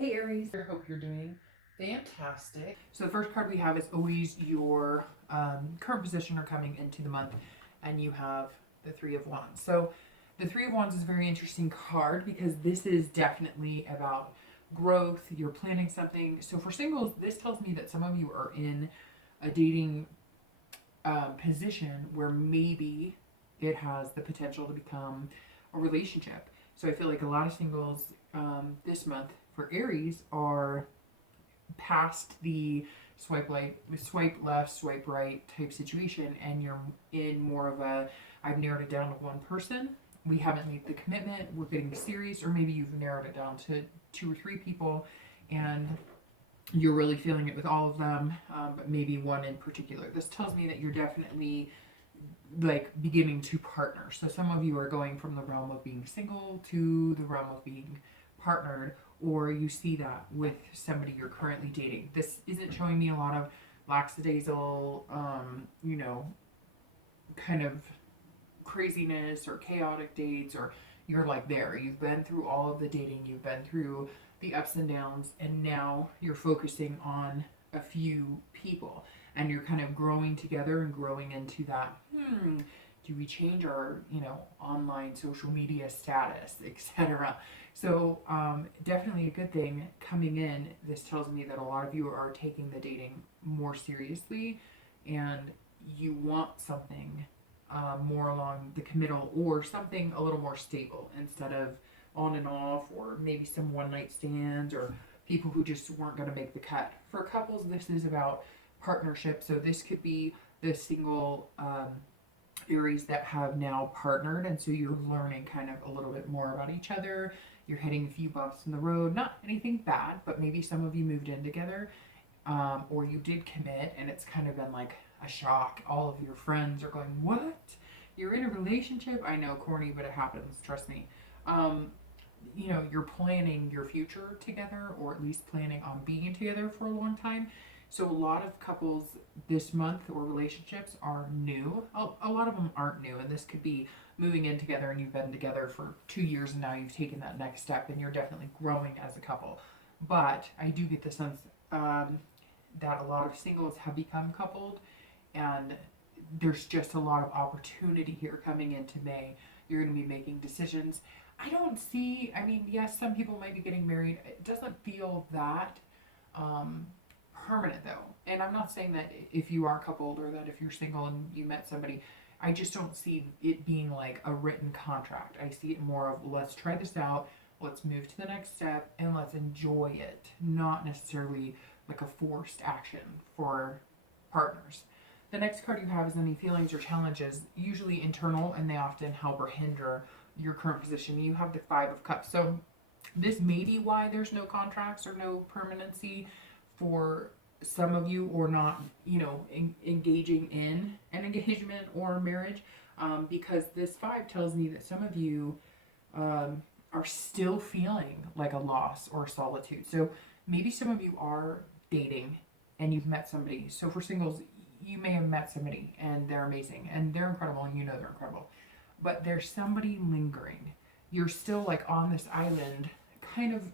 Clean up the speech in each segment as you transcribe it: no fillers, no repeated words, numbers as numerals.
Hey Aries, I hope you're doing fantastic. So the first card we have is always your current position or coming into the month, and you have the Three of Wands. So the Three of Wands is a very interesting card because this is definitely about growth. You're planning something. So for singles, this tells me that some of you are in a dating position where maybe it has the potential to become a relationship. So I feel like a lot of singles this month for Aries are past the swipe left, swipe right type situation, and you're in more of a I've narrowed it down to one person. We haven't made the commitment. We're getting serious, or maybe you've narrowed it down to 2 or 3 people, and you're really feeling it with all of them, but maybe one in particular. This tells me that you're definitely like beginning to partner. So some of you are going from the realm of being single to the realm of being partnered, or you see that with somebody you're currently dating. This isn't showing me a lot of lackadaisical, kind of craziness or chaotic dates, or you're like there. You've been through all of the dating, you've been through the ups and downs, and now you're focusing on a few people, and you're kind of growing together and growing into that do we change our online social media status, etc. So definitely a good thing coming in. This tells me that a lot of you are taking the dating more seriously, and you want something more along the committal, or something a little more stable instead of on and off, or maybe some one night stands, or people who just weren't going to make the cut. For couples, this is about partnership. So this could be the single Aries that have now partnered, and so you're learning kind of a little bit more about each other. You're hitting a few bumps in the road, not anything bad, but maybe some of you moved in together, or you did commit, and it's kind of been like a shock. All of your friends are going, "What? You're in a relationship?" I know, corny, but it happens. Trust me. You're planning your future together, or at least planning on being together for a long time. So a lot of couples this month, or relationships, are new. A lot of them aren't new, and this could be moving in together and you've been together for 2 years, and now you've taken that next step and you're definitely growing as a couple. But I do get the sense that a lot of singles have become coupled, and there's just a lot of opportunity here coming into May. You're going to be making decisions. I mean, yes, some people might be getting married. It doesn't feel that permanent though. And I'm not saying that if you are coupled, or that if you're single and you met somebody, I just don't see it being like a written contract. I see it more of, let's try this out, let's move to the next step, and let's enjoy it. Not necessarily like a forced action for partners. The next card you have is any feelings or challenges, usually internal, and they often help or hinder your current position. You have the Five of Cups. So this may be why there's no contracts or no permanency for some of you, or not, engaging in an engagement or marriage, because this 5 tells me that some of you are still feeling like a loss or solitude. So maybe some of you are dating and you've met somebody. So for singles, you may have met somebody and they're amazing and they're incredible, and they're incredible, but there's somebody lingering. You're still like on this island, kind of,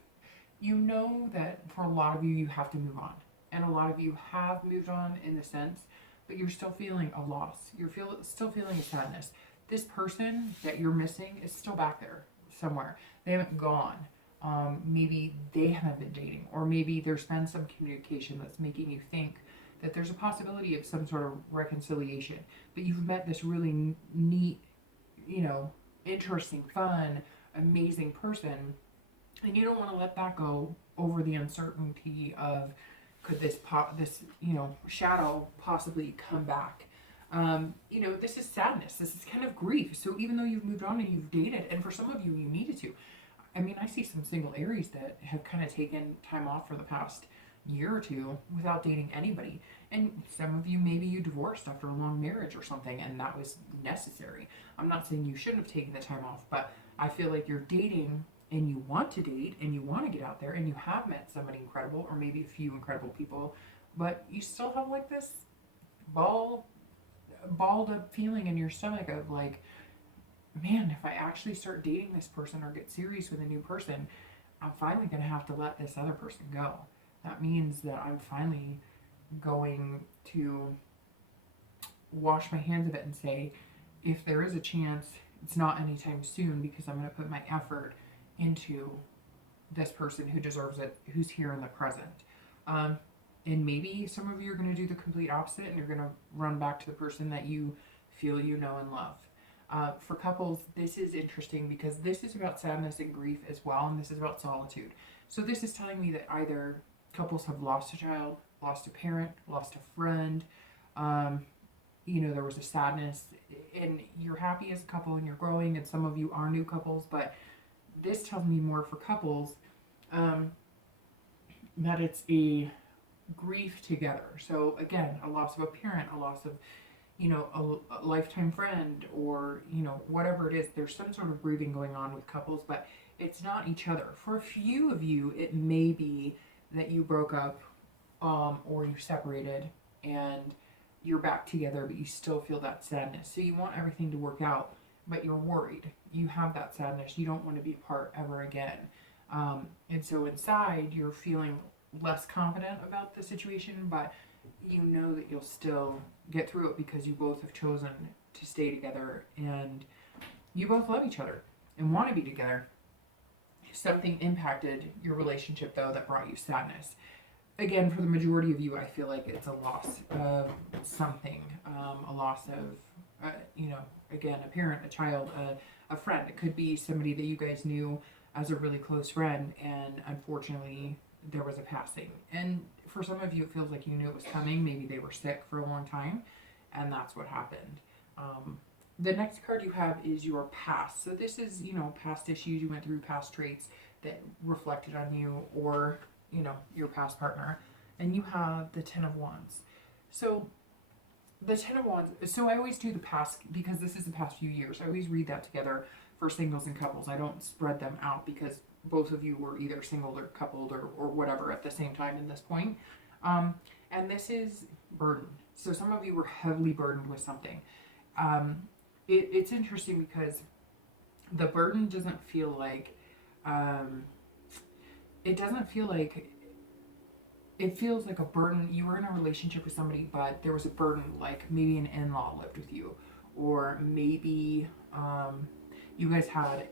that for a lot of you, you have to move on. And a lot of you have moved on in the sense, but you're still feeling a loss. You're still feeling a sadness. This person that you're missing is still back there somewhere. They haven't gone. Maybe they haven't been dating, or maybe there's been some communication that's making you think that there's a possibility of some sort of reconciliation. But you've met this really neat, interesting, fun, amazing person, and you don't want to let that go over the uncertainty of, could this shadow possibly come back? This is sadness. This is kind of grief. So even though you've moved on and you've dated, and for some of you, you needed to. I mean, I see some single Aries that have kind of taken time off for the past year or two without dating anybody. And some of you, maybe you divorced after a long marriage or something, and that was necessary. I'm not saying you shouldn't have taken the time off, but I feel like you're dating and you want to date and you want to get out there and you have met somebody incredible, or maybe a few incredible people, but you still have like this balled up feeling in your stomach of like, man, if I actually start dating this person or get serious with a new person, I'm finally going to have to let this other person go. That means that I'm finally going to wash my hands of it and say, if there is a chance, it's not anytime soon, because I'm going to put my effort into this person who deserves it, who's here in the present. And maybe some of you are going to do the complete opposite, and you're going to run back to the person that you feel you know and love. For couples, this is interesting because this is about sadness and grief as well, and this is about solitude. So this is telling me that either couples have lost a child, lost a parent, lost a friend. There was a sadness, and you're happy as a couple and you're growing, and some of you are new couples, but this tells me more for couples that it's a grief together. So again, a loss of a parent, a loss of a lifetime friend, or whatever it is. There's some sort of grieving going on with couples, but it's not each other. For a few of you, it may be that you broke up or you separated and you're back together, but you still feel that sadness. So you want everything to work out, but you're worried. You have that sadness. You don't want to be apart ever again. And so inside, you're feeling less confident about the situation, but you know that you'll still get through it because you both have chosen to stay together, and you both love each other and want to be together. Something impacted your relationship, though, that brought you sadness. Again, for the majority of you, I feel like it's a loss of something, a loss of, again, a parent, a child, a friend. It could be somebody that you guys knew as a really close friend, and unfortunately, there was a passing. And for some of you, it feels like you knew it was coming. Maybe they were sick for a long time, and that's what happened. The next card you have is your past. So this is, past issues you went through, past traits that reflected on you, or your past partner. And you have the Ten of Wands. So the Ten of Wands, so I always do the past, because this is the past few years. I always read that together for singles and couples. I don't spread them out because both of you were either single or coupled or whatever at the same time in this point. And this is burden. So some of you were heavily burdened with something. It's interesting because the burden doesn't feel like, it feels like a burden. You were in a relationship with somebody, but there was a burden, like maybe an in-law lived with you, or maybe you guys had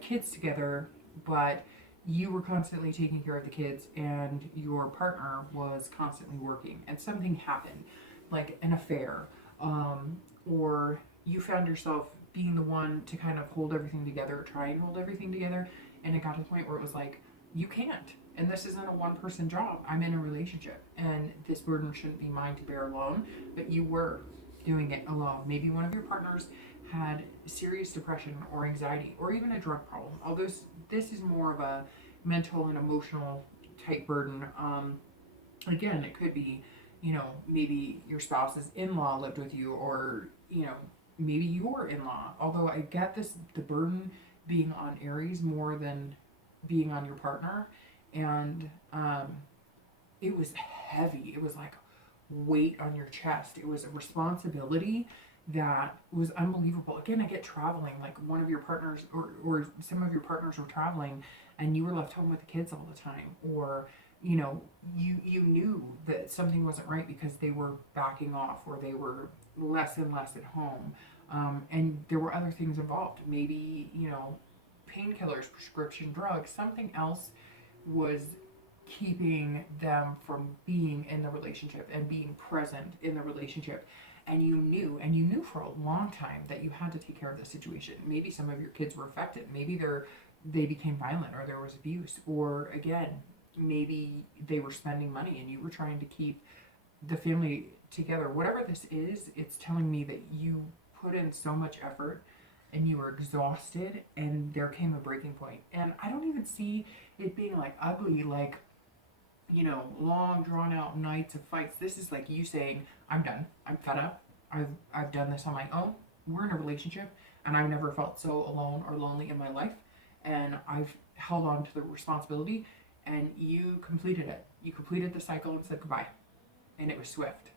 kids together, but you were constantly taking care of the kids and your partner was constantly working, and something happened, like an affair, or you found yourself being the one to kind of hold everything together, try and hold everything together, and it got to the point where it was like, you can't, and this isn't a one-person job. I'm in a relationship, and this burden shouldn't be mine to bear alone, but you were doing it alone. Maybe one of your partners had serious depression or anxiety, or even a drug problem. Although this is more of a mental and emotional type burden. Again, it could be, maybe your spouse's in-law lived with you, or, maybe your in-law. Although I get the burden being on Aries more than being on your partner. And it was heavy. It was like weight on your chest. It was a responsibility that was unbelievable. Again, I get traveling, like one of your partners or some of your partners were traveling and you were left home with the kids all the time, or you knew that something wasn't right because they were backing off, or they were less and less at home, and there were other things involved. Maybe painkillers, prescription drugs, something else was keeping them from being in the relationship and being present in the relationship. And you knew for a long time that you had to take care of the situation. Maybe some of your kids were affected. Maybe they became violent, or there was abuse, or again, maybe they were spending money and you were trying to keep the family together. Whatever this is, it's telling me that you put in so much effort and you were exhausted, and there came a breaking point. And I don't even see it being like ugly, like long drawn out nights of fights. This is like you saying, I'm done. I'm fed up. I've done this on my own. We're in a relationship, and I've never felt so alone or lonely in my life. And I've held on to the responsibility, and you completed it. You completed the cycle and said goodbye. And it was swift.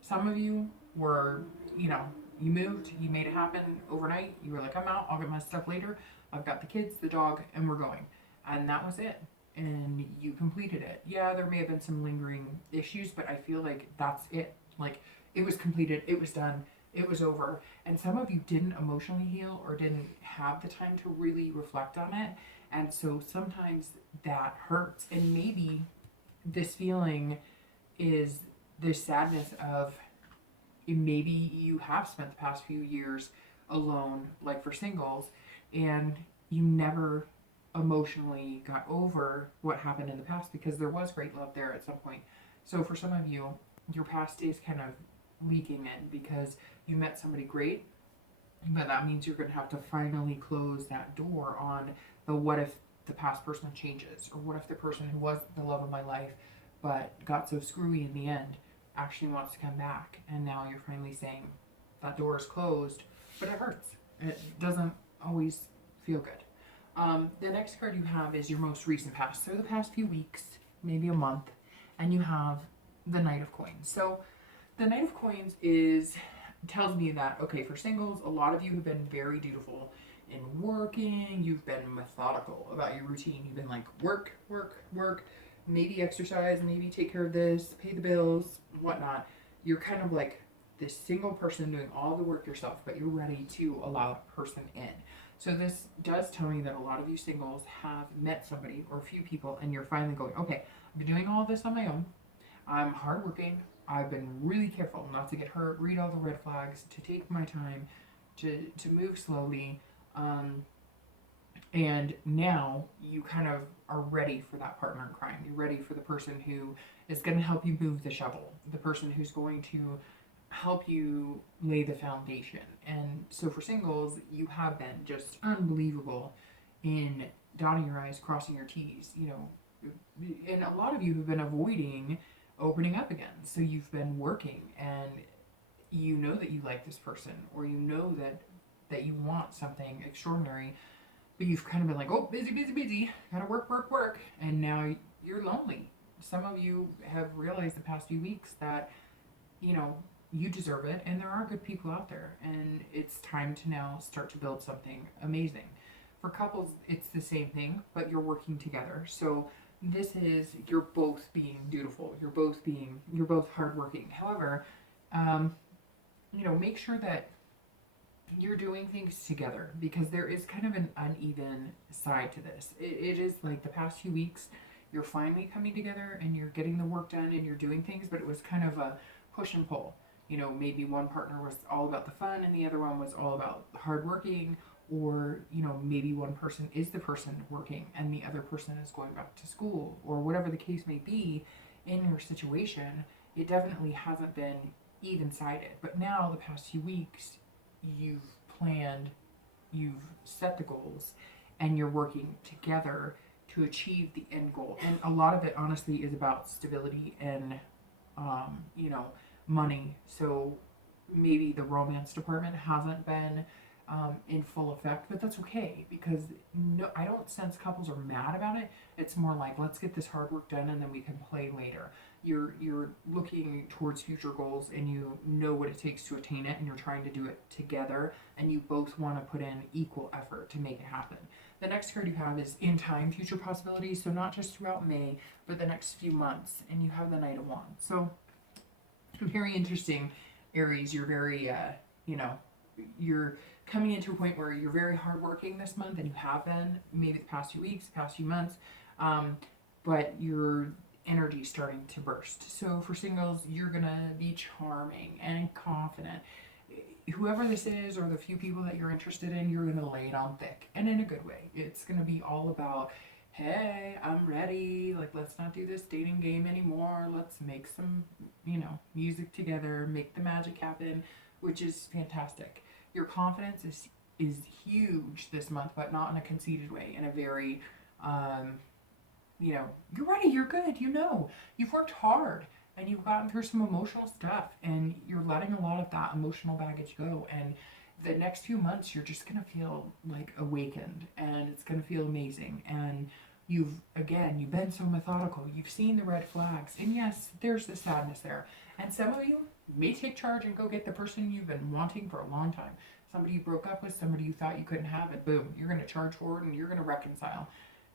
Some of you were, you moved, you made it happen overnight. You were like, I'm out. I'll get my stuff later. I've got the kids, the dog, and we're going. and that was it. And you completed it. Yeah, there may have been some lingering issues, but I feel like that's it. Like, it was completed, it was done, it was over. And some of you didn't emotionally heal or didn't have the time to really reflect on it. And so sometimes that hurts. And maybe this feeling is this sadness of, maybe you have spent the past few years alone, like for singles, and you never emotionally got over what happened in the past, because there was great love there at some point. So for some of you, your past is kind of leaking in because you met somebody great, but that means you're going to have to finally close that door on the what if the past person changes, or what if the person who was the love of my life but got so screwy in the end actually wants to come back, and now you're finally saying that door is closed, but it hurts. It doesn't always feel good. The next card you have is your most recent past, so the past few weeks, maybe a month, and you have the Knight of Coins. So the Knight of Coins tells me that, okay, for singles, a lot of you have been very dutiful in working. You've been methodical about your routine. You've been like, work, work, work, maybe exercise, maybe take care of this, pay the bills, whatnot. You're kind of like this single person doing all the work yourself, but you're ready to allow a person in. So this does tell me that a lot of you singles have met somebody or a few people, and you're finally going, okay, I've been doing all this on my own. I'm hardworking. I've been really careful not to get hurt, read all the red flags, to take my time, to move slowly. And now you kind of are ready for that partner in crime. You're ready for the person who is going to help you move the shovel, the person who's going to help you lay the foundation. And so for singles, you have been just unbelievable in dotting your I's, crossing your T's, and a lot of you have been avoiding opening up again. So you've been working, and you know that you like this person, or you know that you want something extraordinary, but you've kind of been like, oh, busy, busy, busy, gotta work, work, work, and now you're lonely. Some of you have realized the past few weeks that, you deserve it, and there are good people out there, and it's time to now start to build something amazing. For couples, it's the same thing, but you're working together. So this is, you're both being dutiful, you're both hardworking. However, make sure that you're doing things together, because there is kind of an uneven side to this. It is like the past few weeks, you're finally coming together and you're getting the work done and you're doing things, but it was kind of a push and pull. Maybe one partner was all about the fun and the other one was all about hardworking, or, maybe one person is the person working and the other person is going back to school, or whatever the case may be in your situation. It definitely hasn't been even-sided. But now, the past few weeks, you've planned, you've set the goals, and you're working together to achieve the end goal. And a lot of it, honestly, is about stability and, money. So maybe the romance department hasn't been in full effect, but that's okay, because I don't sense couples are mad about it. It's more like, let's get this hard work done and then we can play later. You're looking towards future goals, and you know what it takes to attain it, and you're trying to do it together, and you both want to put in equal effort to make it happen. The next card you have is in time, future possibilities. So not just throughout May, but the next few months, and you have the Knight of Wands. So very interesting, Aries. You're very, you're coming into a point where you're very hardworking this month, and you have been maybe the past few weeks, past few months, but your energy starting to burst. So for singles, you're gonna be charming and confident. Whoever this is, or the few people that you're interested in, you're gonna lay it on thick, and in a good way. It's gonna be all about, hey, I'm ready. Like, let's not do this dating game anymore. Let's make some, music together, make the magic happen, which is fantastic. Your confidence is huge this month, but not in a conceited way, in a very, you're ready, you're good, you've worked hard, and you've gotten through some emotional stuff, and you're letting a lot of that emotional baggage go, and the next few months you're just going to feel like awakened, and it's going to feel amazing. And you've been so methodical, you've seen the red flags, and yes, there's the sadness there, and some of you may take charge and go get the person you've been wanting for a long time. Somebody you broke up with, somebody you thought you couldn't have, and boom, you're going to charge forward and you're going to reconcile.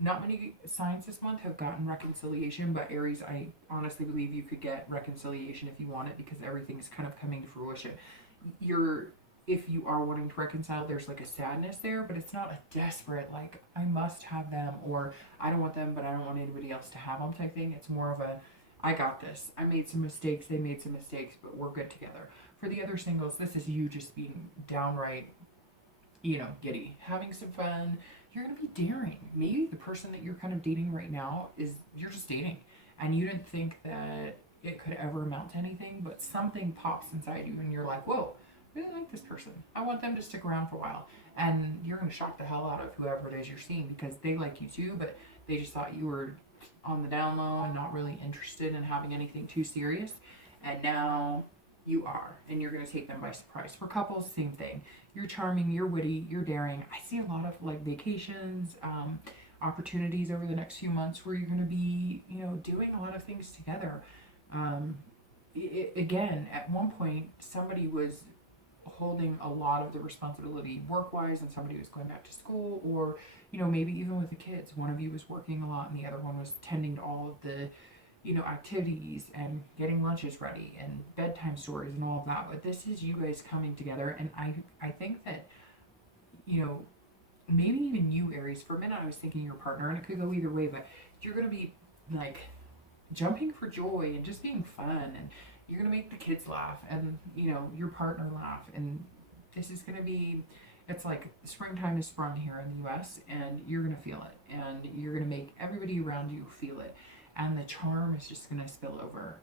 Not many signs this month have gotten reconciliation, but Aries, I honestly believe you could get reconciliation if you want it, because everything's kind of coming to fruition. If you are wanting to reconcile, there's like a sadness there, but it's not a desperate, like, I must have them, or I don't want them, but I don't want anybody else to have them type thing. It's more of a, I got this. I made some mistakes, they made some mistakes, but we're good together. For the other singles, this is you just being downright, giddy, having some fun. You're going to be daring. Maybe the person that you're kind of dating right now is, you're just dating, and you didn't think that it could ever amount to anything, but something pops inside you and you're like, whoa, I really like this person. I want them to stick around for a while. And you're going to shock the hell out of whoever it is you're seeing, because they like you too, but they just thought you were on the down low and not really interested in having anything too serious. And now you are, and you're going to take them by surprise. For couples, same thing. You're charming, you're witty, you're daring. I see a lot of like vacations, opportunities over the next few months where you're going to be, doing a lot of things together. Again, at one point, somebody was holding a lot of the responsibility work-wise, and somebody was going back to school, or maybe even with the kids, one of you was working a lot and the other one was tending to all of the activities and getting lunches ready and bedtime stories and all of that. But this is you guys coming together, and I think that maybe even you, Aries, for a minute I was thinking your partner, and it could go either way, but you're going to be like jumping for joy and just being fun, and you're going to make the kids laugh, and your partner laugh, and this is going to be, it's like springtime is sprung here in the US, and you're going to feel it, and you're going to make everybody around you feel it, and the charm is just going to spill over.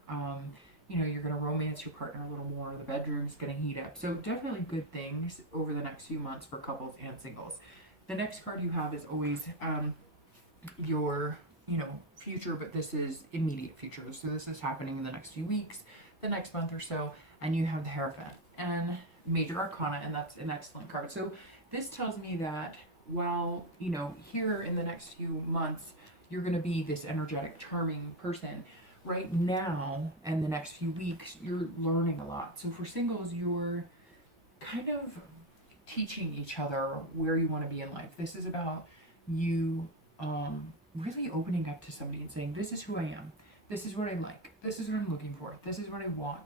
You're going to romance your partner a little more, the bedroom's going to heat up. So definitely good things over the next few months for couples and singles. The next card you have is always your future, but this is immediate future. So this is happening in the next few weeks, the next month or so, and you have the Hierophant and Major Arcana, and that's an excellent card. So this tells me that while, here in the next few months, you're going to be this energetic, charming person, right now and the next few weeks, you're learning a lot. So for singles, you're kind of teaching each other where you want to be in life. This is about you really opening up to somebody and saying, this is who I am. This is what I like. This is what I'm looking for. This is what I want.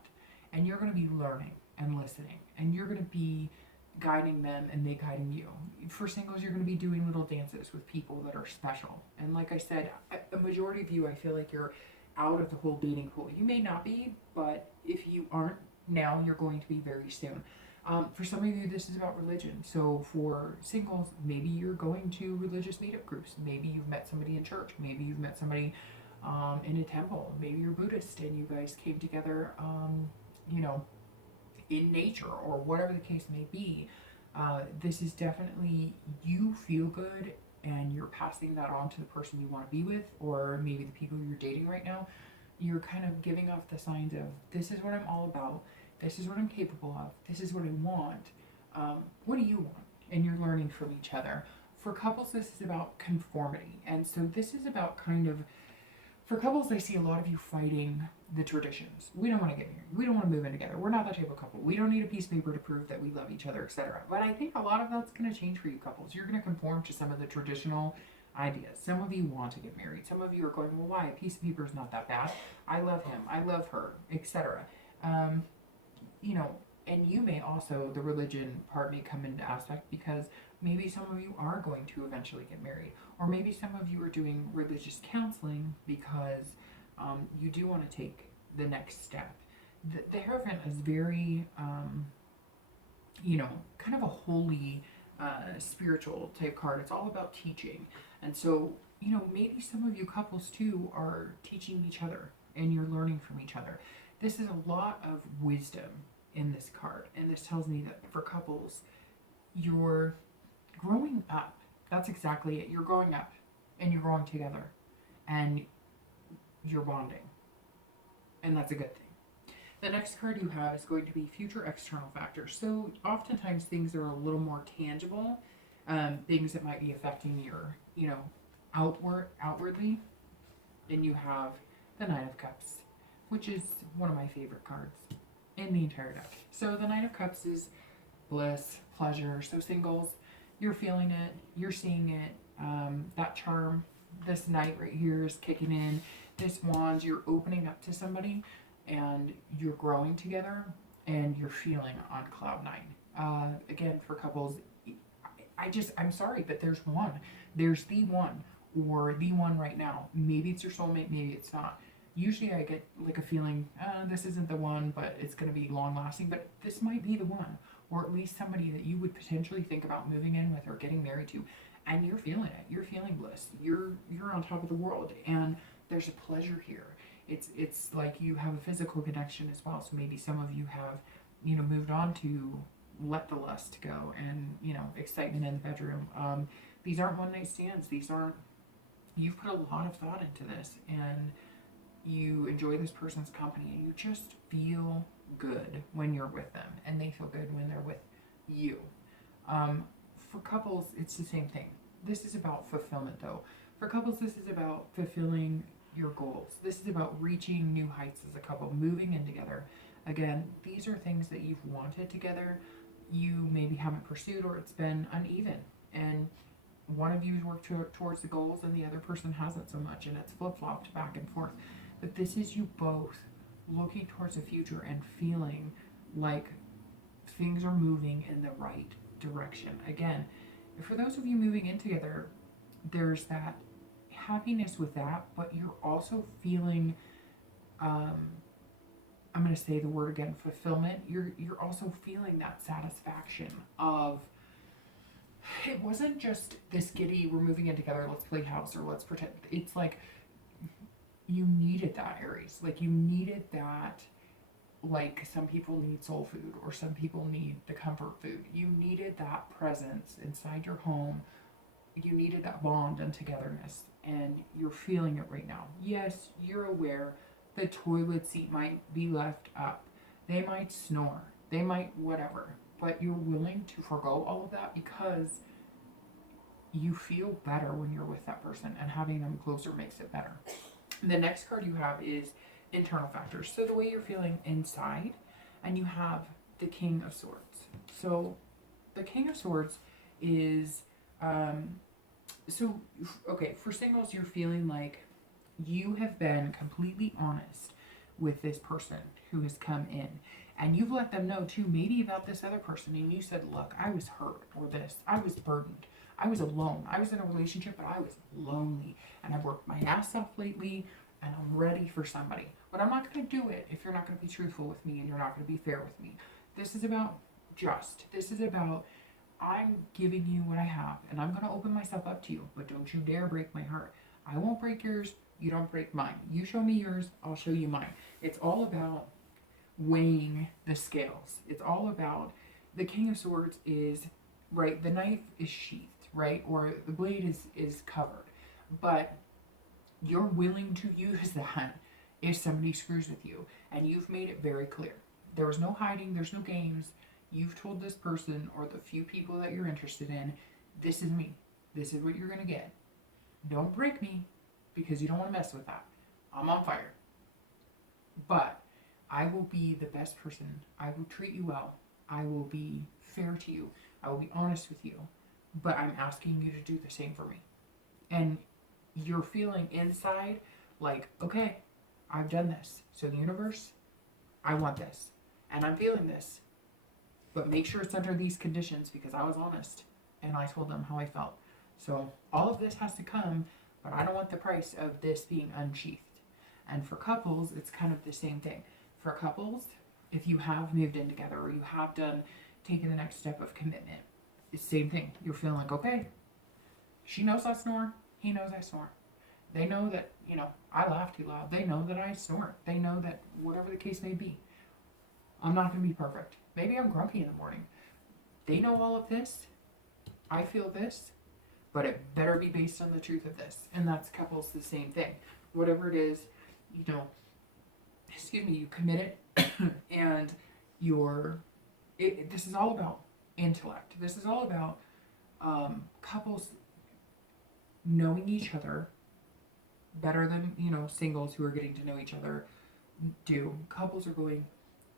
And you're going to be learning and listening. And you're going to be guiding them and they guiding you. For singles, you're going to be doing little dances with people that are special. And like I said, a majority of you, I feel like you're out of the whole dating pool. You may not be, but if you aren't now, you're going to be very soon. For some of you, this is about religion. So for singles, maybe you're going to religious meetup groups. Maybe you've met somebody in church. Maybe you've met somebody in a temple. Maybe you're Buddhist and you guys came together, in nature, or whatever the case may be. This is definitely, you feel good and you're passing that on to the person you want to be with, or maybe the people you're dating right now. You're kind of giving off the signs of, this is what I'm all about. This is what I'm capable of. This is what I want. What do you want? And you're learning from each other. For couples, this is about conformity. And so this is about kind of, for couples, I see a lot of you fighting the traditions. We don't want to get married. We don't want to move in together. We're not that type of couple. We don't need a piece of paper to prove that we love each other, etc. But I think a lot of that's going to change for you couples. You're going to conform to some of the traditional ideas. Some of you want to get married. Some of you are going, well, why? A piece of paper is not that bad. I love him. I love her, etc. And you may also, the religion part may come into aspect, because maybe some of you are going to eventually get married, or maybe some of you are doing religious counseling because you do want to take the next step. The Hierophant is very, kind of a holy, spiritual type card. It's all about teaching. And so, maybe some of you couples too are teaching each other and you're learning from each other. This is a lot of wisdom in this card. And this tells me that for couples, you're growing up. That's exactly it. You're growing up and you're growing together and you're bonding. And that's a good thing. The next card you have is going to be future external factors. So oftentimes things are a little more tangible, things that might be affecting your, outwardly. And you have the Knight of Cups, which is one of my favorite cards in the entire deck. So the Knight of Cups is bliss, pleasure. So singles, you're feeling it, you're seeing it, that charm, this Knight right here is kicking in. This Wands, you're opening up to somebody and you're growing together and you're feeling on cloud nine. Again, for couples, I'm sorry, but there's one. There's the one, or the one right now. Maybe it's your soulmate, maybe it's not. Usually I get like a feeling, this isn't the one, but it's going to be long lasting, but this might be the one, or at least somebody that you would potentially think about moving in with or getting married to. And you're feeling it. You're feeling bliss. You're on top of the world, and there's a pleasure here. It's like you have a physical connection as well. So maybe some of you have, moved on to let the lust go, and excitement in the bedroom. These aren't one night stands. You've put a lot of thought into this, and you enjoy this person's company, and you just feel good when you're with them, and they feel good when they're with you. For couples, it's the same thing. This is about fulfillment, though. For couples, this is about fulfilling your goals. This is about reaching new heights as a couple, moving in together. Again, these are things that you've wanted together. You maybe haven't pursued, or it's been uneven, and one of you has worked towards the goals and the other person hasn't so much, and it's flip-flopped back and forth. But this is you both looking towards the future and feeling like things are moving in the right direction. Again, for those of you moving in together, there's that happiness with that, but you're also feeling, I'm going to say the word again, fulfillment. You're also feeling that satisfaction of, it wasn't just this giddy, we're moving in together, let's play house, or let's pretend. It's like you needed that, Aries. Like you needed that. Like some people need soul food, or some people need the comfort food. You needed that presence inside your home. You needed that bond and togetherness, and you're feeling it right now. Yes, you're aware the toilet seat might be left up. They might snore. They might whatever. But you're willing to forego all of that because you feel better when you're with that person, and having them closer makes it better. The next card you have is internal factors. So the way you're feeling inside, and you have the King of Swords. So the King of Swords is, for singles, you're feeling like you have been completely honest with this person who has come in, and you've let them know too, maybe about this other person, and you said, look, I was hurt, or this, I was burdened, I was alone, I was in a relationship, but I was lonely, and I've worked my ass off lately, and I'm ready for somebody. But I'm not going to do it if you're not going to be truthful with me, and you're not going to be fair with me. This is about this is about, I'm giving you what I have, and I'm going to open myself up to you, but don't you dare break my heart. I won't break yours, you don't break mine. You show me yours, I'll show you mine. It's all about weighing the scales. It's all about, the King of Swords is, right, the knife is sheathed, right, or the blade is covered, but you're willing to use that if somebody screws with you, and you've made it very clear. There was no hiding, there's no games. You've told this person, or the few people that you're interested in, this is me. This is what you're going to get. Don't break me, because you don't want to mess with that. I'm on fire. But I will be the best person. I will treat you well. I will be fair to you. I will be honest with you. But I'm asking you to do the same for me. And you're feeling inside like, okay, I've done this. So the universe, I want this. And I'm feeling this. But make sure it's under these conditions, because I was honest. And I told them how I felt. So all of this has to come, but I don't want the price of this being unsheathed. And for couples, it's kind of the same thing. For couples, if you have moved in together, or you have taken the next step of commitment, it's the same thing. You're feeling like, okay, she knows I snore. He knows I snore. They know that, I laugh too loud. They know that I snore. They know that whatever the case may be, I'm not going to be perfect. Maybe I'm grumpy in the morning. They know all of this. I feel this, but it better be based on the truth of this. And that's couples, the same thing. Whatever it is, you commit it, and this is all about intellect. This is all about couples knowing each other better than, singles who are getting to know each other do. Couples are going,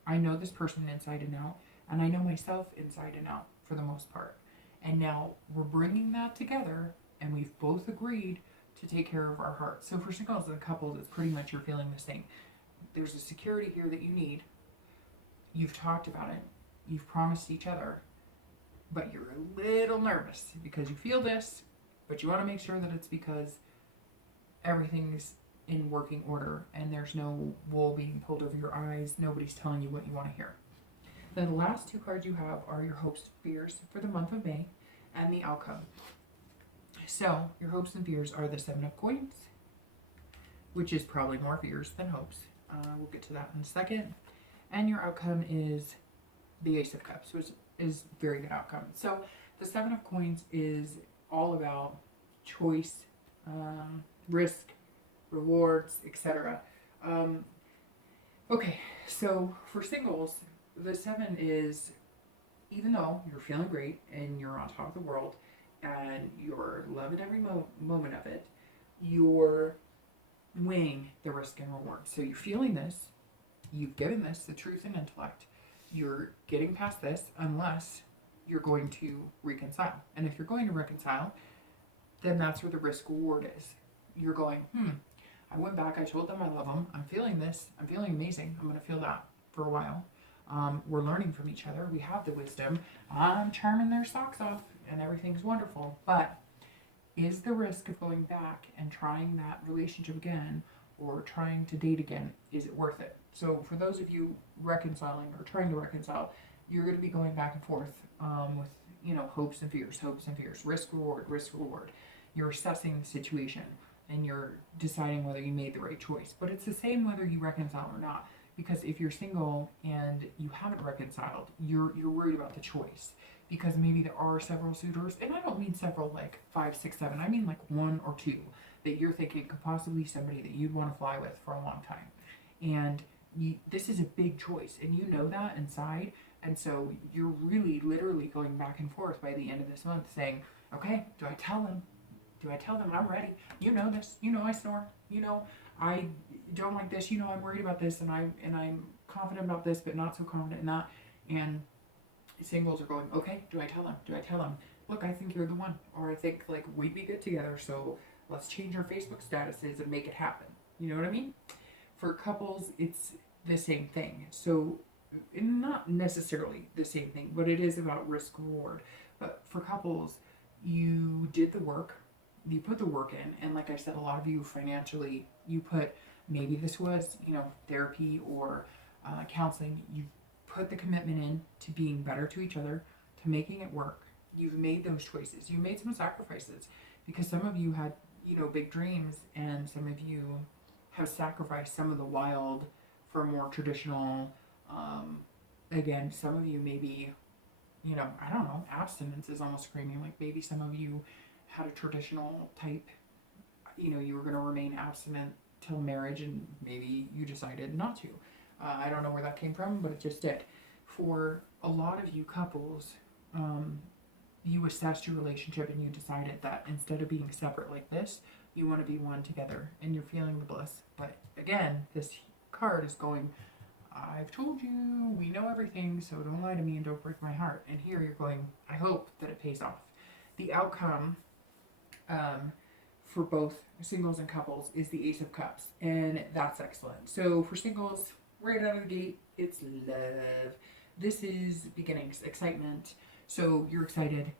I know this person inside and out, and I know myself inside and out for the most part. And now we're bringing that together, and we've both agreed to take care of our hearts. So for singles and couples, it's pretty much you're feeling the same. There's a security here that you need. You've talked about it. You've promised each other. But you're a little nervous because you feel this, but you want to make sure that it's because everything's in working order and there's no wool being pulled over your eyes. Nobody's telling you what you want to hear. Then the last two cards you have are your hopes and fears for the month of May and the outcome. So your hopes and fears are the 7 of Coins, which is probably more fears than hopes. We'll get to that in a second. And your outcome is the Ace of Cups, which is very good outcome. So the 7 of Coins is all about choice, risk, rewards, etc. Okay, so for singles, the 7 is, even though you're feeling great and you're on top of the world and you're loving every moment of it, you're weighing the risk and reward. So you're feeling this, you've given this the truth and intellect, you're getting past this unless you're going to reconcile. And if you're going to reconcile, then that's where the risk reward is. You're going, I went back, I told them I love them, I'm feeling this, I'm feeling amazing, I'm going to feel that for a while. We're learning from each other, we have the wisdom, I'm charming their socks off, and everything's wonderful. But is the risk of going back and trying that relationship again, or trying to date again, is it worth it? So for those of you reconciling or trying to reconcile, you're going to be going back and forth with, hopes and fears, risk, reward. You're assessing the situation and you're deciding whether you made the right choice. But it's the same whether you reconcile or not. Because if you're single and you haven't reconciled, you're worried about the choice. Because maybe there are several suitors, and I don't mean several like 5, 6, 7. I mean like 1 or 2 that you're thinking could possibly be somebody that you'd want to fly with for a long time. And this is a big choice, and you know that inside. And so you're really literally going back and forth by the end of this month saying, okay, do I tell them? Do I tell them I'm ready? You know this. You know I snore. You know I don't like this. You know I'm worried about this, and I'm confident about this, but not so confident in that. And singles are going, okay, do I tell them? Do I tell them, look, I think you're the one, or I think like we'd be good together, so let's change our Facebook statuses and make it happen. You know what I mean? For couples, it's the same thing. So not necessarily the same thing, but it is about risk reward. But for couples, you did the work, you put the work in, and like I said, a lot of you financially, you put, maybe this was, therapy or counseling, you put the commitment in to being better to each other, to making it work. You've made those choices. You made some sacrifices because some of you had, big dreams, and some of you have sacrificed some of the wild for more traditional. Again, some of you maybe, I don't know, abstinence is almost screaming. Like maybe some of you had a traditional type, you were going to remain abstinent till marriage, and maybe you decided not to. I don't know where that came from, but it just did. For a lot of you couples, you assessed your relationship and you decided that instead of being separate like this, you want to be one together, and you're feeling the bliss. But again, this card is going, I've told you, we know everything, so don't lie to me and don't break my heart. And here you're going, I hope that it pays off. The outcome for both singles and couples is the Ace of Cups, and that's excellent. So for singles, right out of the gate, it's love. This is beginnings, excitement. So you're excited.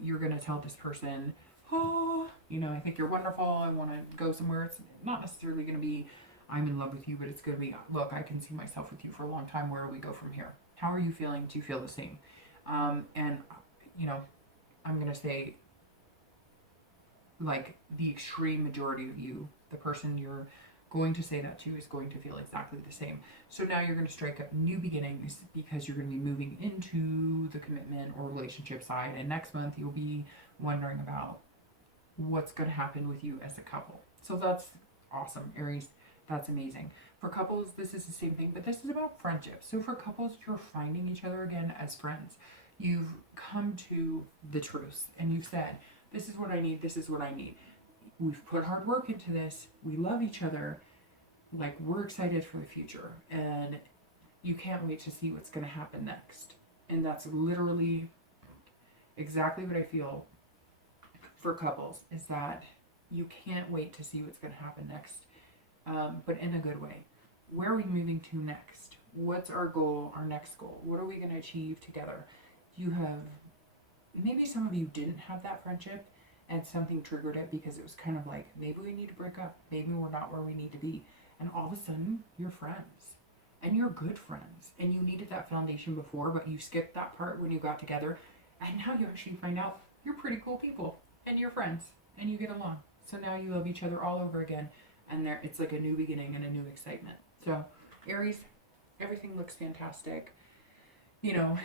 You're going to tell this person, I think you're wonderful. I want to go somewhere. It's not necessarily going to be, I'm in love with you, but it's going to be, look, I can see myself with you for a long time. Where do we go from here? How are you feeling? Do you feel the same? And, I'm going to say, like, the extreme majority of you, the person you're going to say that to is going to feel exactly the same. So now you're going to strike up new beginnings because you're going to be moving into the commitment or relationship side. And next month you'll be wondering about what's going to happen with you as a couple. So that's awesome, Aries. That's amazing. For couples, this is the same thing, but this is about friendship. So for couples, you're finding each other again as friends. You've come to the truth and you've said, this is what I need, this is what I need. We've put hard work into this. We love each other. Like, we're excited for the future. And you can't wait to see what's going to happen next. And that's literally exactly what I feel for couples, is that You can't wait to see what's going to happen next, but in a good way. Where are we moving to next? What's our goal, our next goal? What are we going to achieve together? You have, maybe some of you didn't have that friendship and something triggered it because it was kind of like, maybe we need to break up. Maybe we're not where we need to be. And all of a sudden, you're friends. And you're good friends. And you needed that foundation before, but you skipped that part when you got together. And now you actually find out you're pretty cool people. And you're friends. And you get along. So now you love each other all over again. And it's like a new beginning and a new excitement. So, Aries, everything looks fantastic. You know,